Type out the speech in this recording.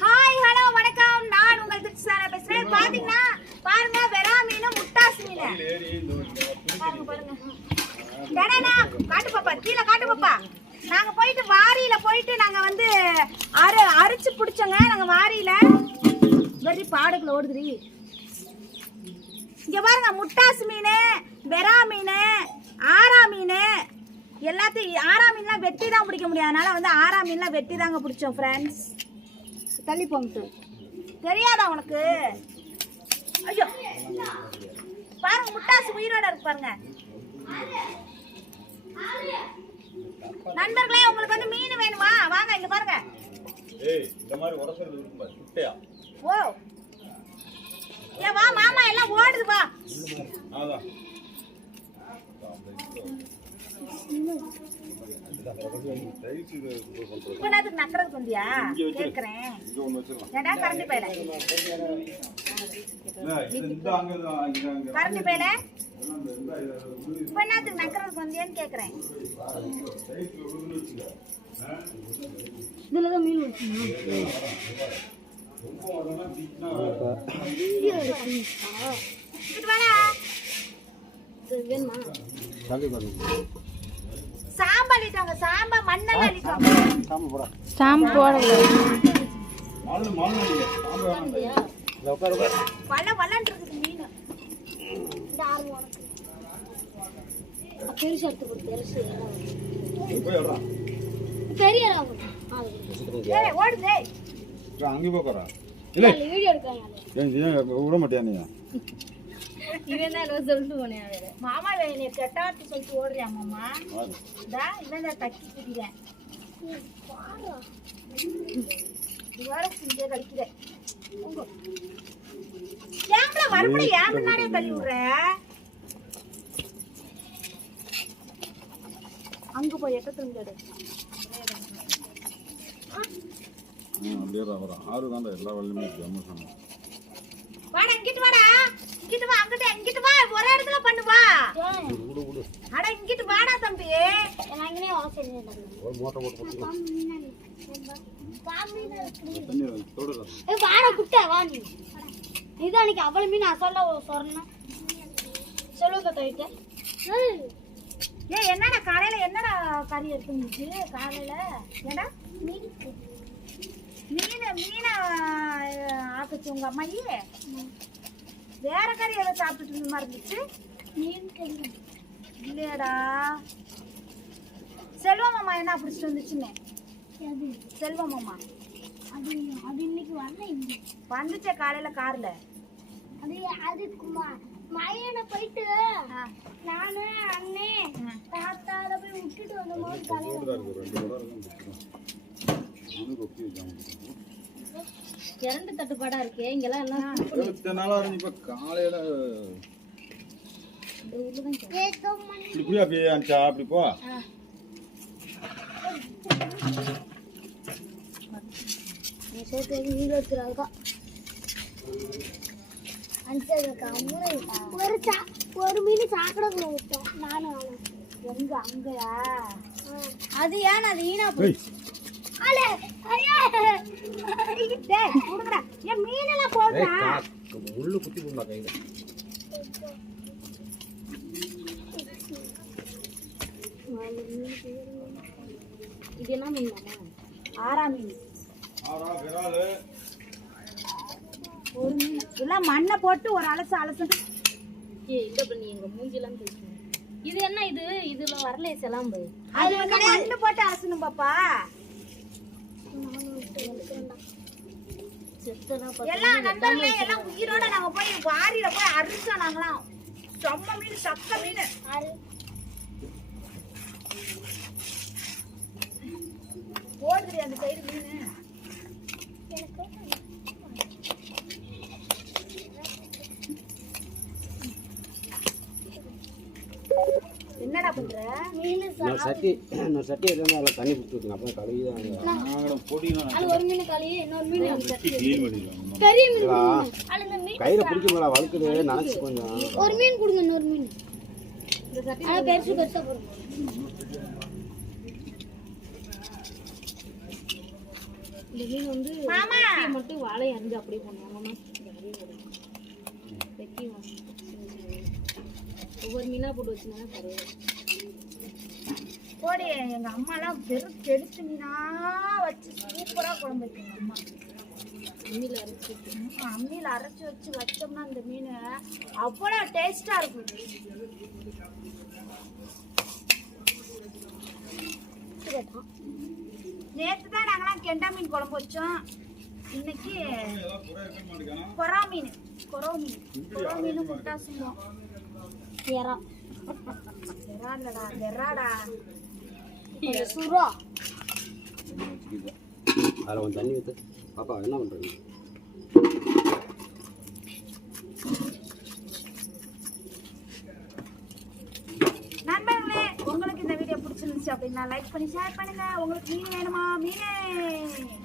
Hi hello வணக்கம். நான் உங்கள் திருச்சாரா பேசுறேன். பாத்தீங்கன்னா பாருங்க வெறா மீன் முட்டாசு மீன். பாருங்க பாருங்க. டடடா, காட்டு பாப்பா கீழே காட்டு பாப்பா. நாங்க போயிட்டு வாரியில போயிட்டு நாங்க வந்து அரு அரிச்சு பிடிச்சோங்க. நாங்க வாரியில வெறி பாடுக்குள்ள ஓடுதுரி இங்க பாருங்க முட்டாசு மீன் வெறா மீன் ஆரா மீன் எல்லாத்தையும் ஆரா மீன்லாம் வெட்டி தான் பிடிக்க முடியாது அதனால வந்து ஆரா மீன்லாம் வெட்டி தாங்க பிடிச்சோம் ஃப்ரெண்ட்ஸ் தள்ளி போங்க தெரியாதா உனக்கு? ஐயோ. பாருங்க முட்டாசு உயிரோட இருக்கு பாருங்க. நண்பர்களே உங்களுக்கு வந்து மீன் வேணுமா? வாங்க இங்க பாருங்க. ஏய் இந்த மாதிரி உடசல் இருக்கும் பாரு சுட்டையா ஓ. ஏ வா மாமா எல்லாம் ஓடுது வா. அதான் இப்ப நேரத்துக்கு நக்கறதுக்கு வந்தியா கேக்குறேன். இங்க ஒண்ணு வச்சிடலாம். ஏடா கரண்டி பையில? இது இந்த அங்க அங்க. கரண்டி இது இப்ப கேக்குறேன்? இதுலதான் மீன் இங்கிட்டு வாடா. சாம்பல் அள்ளிட்டாங்க சாம்பா மண்ணெல்லாம் அள்ளிட்டாங்க. பாம்பு வேணாம். வள வளன்னு இருக்குது மீன். பெருசு எடுத்து கொடு பெருசு. நீ போய் எடுறா. பெரிய ஏய் ஓடுதே அங்கே போய் போறா. இல்லை விட மாட்டியா நீ? வேற மாமா என்னை கெட்டாட்டு சொல்லிட்டு ஓடுறியா மாமா? வாரு. இதா இதான் தக்கி குடிக்கிறேன் இது வேற இங்கே கடிக்கிறேன் ஏன்டா மறுபடியும் ஏன் முன்னாடியே தள்ளி விடுற? அங்க போய் எட்ட ஆ, அப்படியே ஆறு எல்லா வழியுமே இருக்கு அம்மா சொன்னா வாடா இங்கிட்டு வாடா இங்கிட்டு வா அங்கிட்டு இங்கிட்டு வா ஒரே இடத்துல பண்ணு வா. அட இங்கிட்டு வாடா தம்பி. வாடா குட்டை வா நீ. இதான் அன்னைக்கு அவ்வளவு மீன் அசல்ல சொன்னேன் சொல்லுங்க கைட்டு ஏ என்னடா காலையில என்னடா கறி எடுத்துருந்துச்சு காலையில ஏடா மீன் மீன் மீனை ஆக்குச்சு உங்க அம்மாயி? வேற கறி ஏதோ சாப்பிட்டுட்டு இருந்த மாதிரி இருந்துச்சு. மீன் கறி. இல்லையடா. செல்வம் மாமா என்ன பிடிச்சிட்டு வந்துச்சுன்னு? அது. செல்வம் மாமா அது அது இன்னைக்கு வரல இன்னைக்கு வந்துச்சே காலையில கார்ல. அது அதுக்கு மயனை போயிட்டு நானு அண்ணே தாத்தால போய் விட்டுட்டு வந்த போது தலையில இரண்டு தட்டுப்பாடா இருக்கு இங்கெல்லாம் எல்லாம் இருபத்தி நாளா இருந்து இப்ப காலையில இப்படி போய் அப்படியே அனுச்சா அப்படி போ. சேர்த்து வீடு எடுத்துறாங்க ஒரு சா ஒரு மீன் சாக்கடைக்குள்ள விட்டோம் நானும் எங்க அங்கயா? அது ஏன் அது ஈனா ஐயா டேய் குடுங்கடா. முள்ளு குத்தி கையில. இது என்ன மீன் ஆறா மீன். ஆறா விராலு ஒரு மீன். எல்லாம் மண்ணை போட்டு ஒரு அலசு அலசு. ஏ இல்ல பண்ணி எங்க மூஞ்சிலாம் பேசுறேன் இது என்ன இது? இதுல வரல செலாம்பு. அது வந்து மண்ணு போட்டு அலசணும் பாப்பா. எல்லா நண்பர்களே எல்லாம் உயிரோட நாங்க போய் வாரியில போய் அரிச்சோம் நாங்களாம் செம்ம மீன் சக்க மீன். ஓடுது அந்த சைடு மீன் என்னடா பண்ற மீன் நான் சட்டி நான் சட்டி எடுத்து அதில் தண்ணி பிடிச்சிருக்கேன் அப்புறம் கழுவி தான் நாங்களும் பொடினா அது ஒரு மீன் கொடுங்க. கையில் நினச்சி கொஞ்சம். ஒரு மீன் கொடுங்க இன்னொரு மீன். ஆனா பெருசு பெருசா போடுங்க. இந்த மீன் வந்து மட்டும் வாழை அரிஞ்சு அப்படியே பண்ணுவாங்க ஒவ்வொரு மீனா போட்டு வச்சுனா பரவாயில்ல. போடி எங்க அம்மாலாம் வெறும் கெடுத்து மீனா வச்சு சூப்பரா குழம்பு வைக்கும் அம்மா. அம்மியில் அரைச்சி ம், அம்மியில அரைச்சு வச்சு வச்சோம்னா இந்த மீன் அவ்வளோ டேஸ்டா இருக்கும். நேத்து தான் நாங்களாம் கெண்டா மீன் குழம்பு வச்சோம். இன்னைக்கு கொரா மீன் கொரோ மீன். கொரோ மீன் முட்டாசுமோ ஏறா வெறாடா சுறா அதில் கொஞ்சம் தண்ணி ஊற்று பாப்பா என்ன பண்ணுறீங்க நண்பர்களே உங்களுக்கு இந்த வீடியோ பிடிச்சிருந்துச்சு அப்படின்னா லைக் பண்ணி ஷேர் பண்ணுங்க. உங்களுக்கு மீன் வேணுமா? மீன்!